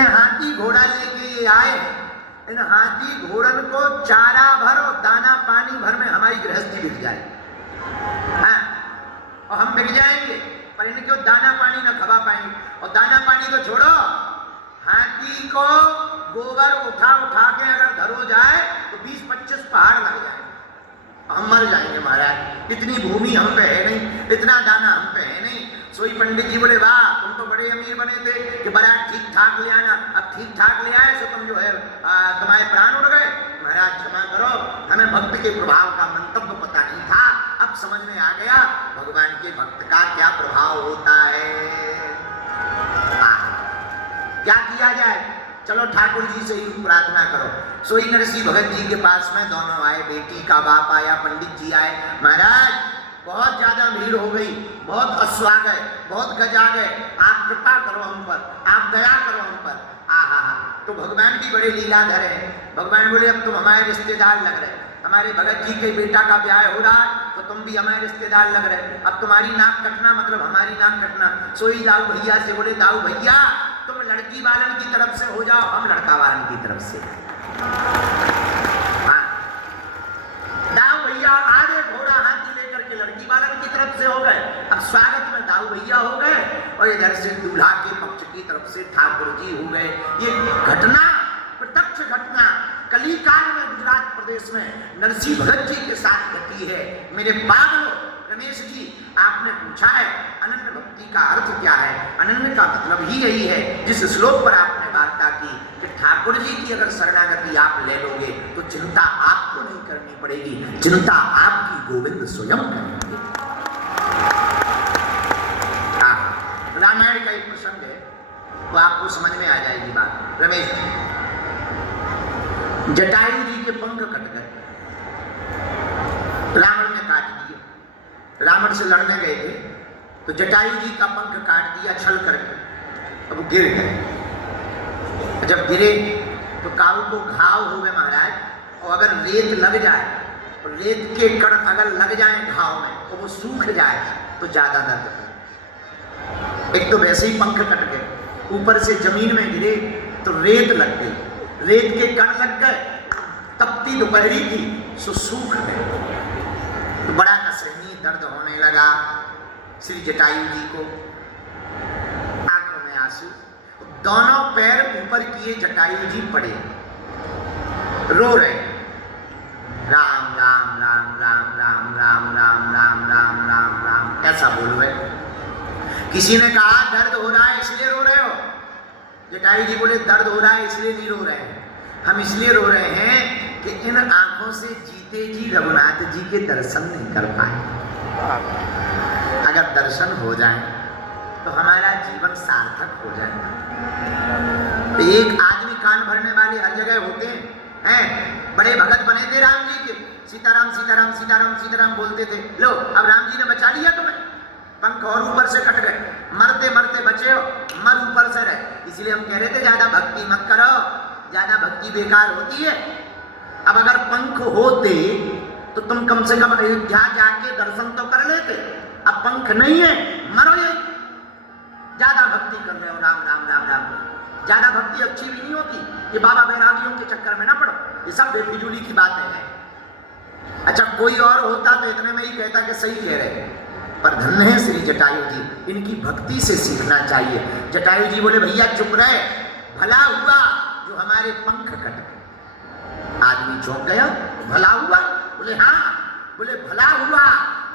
इतने हाथी घोड़ा लेके ये आए, इन हाथी घोड़न को चारा भर और दाना पानी भर में हमारी गृहस्थी बिक जाए, हाँ, और हम बिक जाएंगे, पर इनको दाना पानी न खवा पाएंगे। और दाना पानी तो छोड़ो, हाथी को गोबर उठा उठा के अगर धरो जाए तो 20-25 पहाड़ लग जाए, हम मर जाएंगे महाराज। इतनी भूमि हम पे है नहीं, इतना दाना हम पे है नहीं। सोई पंडित जी बोले वाह तुम तो बड़े अमीर बने थे कि बड़ा ठीक ठाक ले आना, अब ठीक ठाक ले आए तो तुम जो है तुम्हारे प्राण उड़ गए। महाराज क्षमा करो, हमें भक्त के प्रभाव का मंतव्य पता नहीं था, अब समझ में आ गया भगवान के भक्त का क्या प्रभाव होता है। क्या किया जाए, चलो ठाकुर जी से ही प्रार्थना करो। सोई नरसिंह भगत जी के पास में दोनों आए, बेटी का बाप आया, पंडित जी आए। महाराज बहुत ज्यादा भीड़ हो गई, बहुत अश्व आ गए, बहुत गज आ गए, आप कृपा करो हम पर, आप दया करो हम पर। आहा, तो भगवान भी बड़े लीलाधर हैं। भगवान बोले अब तुम हमारे रिश्तेदार लग रहे, हमारे भगत जी के बेटा का ब्याह हो रहा है तो तुम भी हमारे रिश्तेदार लग रहे, अब तुम्हारी नाक कटना मतलब हमारी नाक कटना। सोई दाऊ भैया से बोले दाऊ भैया तुम लड़की वालन की तरफ से हो जाओ, हम लड़का वालन की तरफ से। हाँ, दाऊ भैया आगे घोड़ा हाथी लेकर के लड़की वालन की तरफ से हो गए, अब स्वागत में दाऊ भैया हो गए और इधर से दूल्हा के पक्ष की तरफ से ठाकुर जी हो गए। ये घटना प्रत्यक्ष घटना कली काल में गुजरात प्रदेश में नरसिंह भगत जी के साथ घटी है। मेरे पागलों, रमेश जी आपने पूछा है अनन्य भक्ति का अर्थ क्या है, अनन्य का मतलब ही यही है जिस श्लोक पर आपने वार्ता की कि ठाकुर जी की अगर शरणागति आप ले लोगे तो चिंता आपको नहीं करनी पड़ेगी, चिंता आपकी गोविंद स्वयं करेंगे। रामायण का एक प्रसंग है तो आपको समझ में आ जाएगी बात। रमेश जी, जटायु जी के पंख कट गए, रावण ने काट दिए, रावण से लड़ने गए थे तो जटायु जी का पंख काट दिया छल करके, अब वो गिर गए। जब गिरे तो काऊ को घाव हो गए महाराज, और अगर रेत लग जाए और रेत के कण अगर लग जाए घाव में तो वो सूख जाए तो ज्यादा दर्द करे। एक तो वैसे ही पंख कट गए, ऊपर से जमीन में गिरे तो रेत लग गई, रेत के कण लग गए, तपती दोपहरी थी सो सूख गए, तो बड़ा असहनीय दर्द होने लगा श्री जटायु जी को। आंखों में आंसू, दोनों पैर ऊपर किए जटायु जी पड़े, रो रहे, राम राम राम राम राम राम राम राम राम राम राम ऐसा बोल रहे। किसी ने कहा दर्द हो रहा है इसलिए रो रहे हो? जटायु जी बोले दर्द हो रहा है इसलिए नहीं रो रहे हैं, हम इसलिए रो रहे हैं कि इन आंखों से जीते जी रघुनाथ जी के दर्शन नहीं कर पाए। अगर दर्शन हो जाए तो हमारा जीवन सार्थक हो जाएगा। तो एक आदमी कान भरने वाले हर जगह होते हैं, बड़े भगत बने थे राम जी के, सीताराम सीताराम सीताराम सीताराम बोलते थे। लो अब राम जी ने बचा लिया तुम्हें, पंख और ऊपर से कट गए, मरते मरते बचे हो, मर ऊपर से रहे। इसलिए हम कह रहे थे ज्यादा भक्ति मत करो, ज्यादा भक्ति बेकार होती है। अब अगर पंख होते तो तुम कम से कम अयोध्या जाके दर्शन तो कर लेते, अब पंख नहीं है, मरो ये। ज्यादा भक्ति कर रहे हो राम राम राम राम, ज्यादा भक्ति अच्छी भी नहीं होती, ये बाबा बैरागियों के चक्कर में ना पड़ो, ये सब बेफिजूली की बातें हैं। अच्छा कोई और होता तो इतने में ही कहता कि सही कह रहे, पर धन्य है श्री जटायु जी, इनकी भक्ति से सीखना चाहिए। जटायु जी बोले भैया चुप रहे, भला हुआ जो हमारे पंख कट गए। आदमी चौंक गया, भला हुआ? बोले हाँ। बोले भला हुआ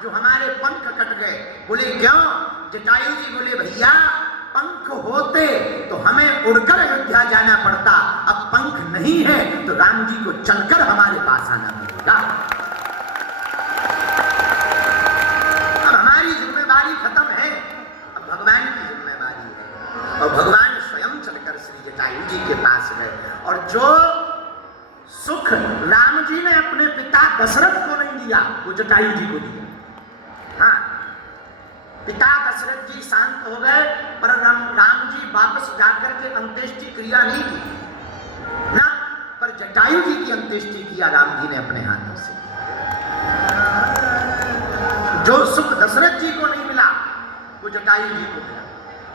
जो हमारे पंख कट गए। बोले क्यों? जटायु जी बोले भैया पंख होते तो हमें उड़कर अयोध्या जाना पड़ता, अब पंख नहीं है तो राम जी को चलकर हमारे पास आना पड़ेगा। अब हमारी जिम्मेदारी खत्म है, अब भगवान की जिम्मेदारी है, और भगवान स्वयं चलकर श्री जटायु जी के पास गए। और जो सुख राम जी ने अपने पिता दशरथ को नहीं दिया वो जटायु जी को दिया। हाँ, पिता दशरथ जी शांत हो गए, पर राम जी वापस जाकर के अंत्येष्टि क्रिया नहीं की ना, पर जटायु जी की अंत्येष्टि किया राम जी ने अपने हाथों से। जो सुख दशरथ जी को नहीं मिला वो जटायु जी को मिला।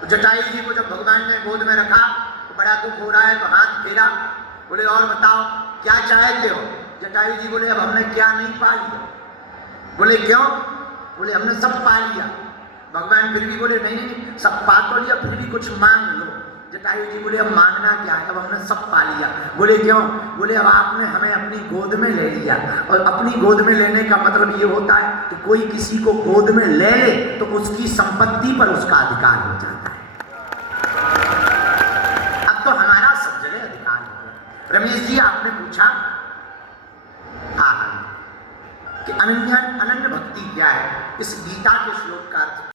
तो जटायु जी को जब भगवान ने गोद में रखा तो बड़ा दुख हो रहा है, तो हाथ फेरा, बोले और बताओ क्या चाहते हो? जटायु जी बोले अब हमने क्या नहीं पा लिया। बोले क्यों? बोले हमने सब पा लिया। भगवान फिर भी बोले नहीं नहीं, सब पा तो लिया, फिर भी कुछ मांग लो। जटायु जी बोले अब मांगना क्या है, अब हमने सब पा लिया। बोले क्यों? बोले अब आपने हमें अपनी गोद में ले लिया, और अपनी गोद में लेने का मतलब ये होता है कि कोई किसी को गोद में ले ले तो उसकी संपत्ति पर उसका अधिकार हो जाता है। अब तो हमारा सब जगह अधिकार हो गया। रमेश जी आपने पूछा कि अनन्य भक्ति क्या है? इस गीता के श्लोक का अर्थ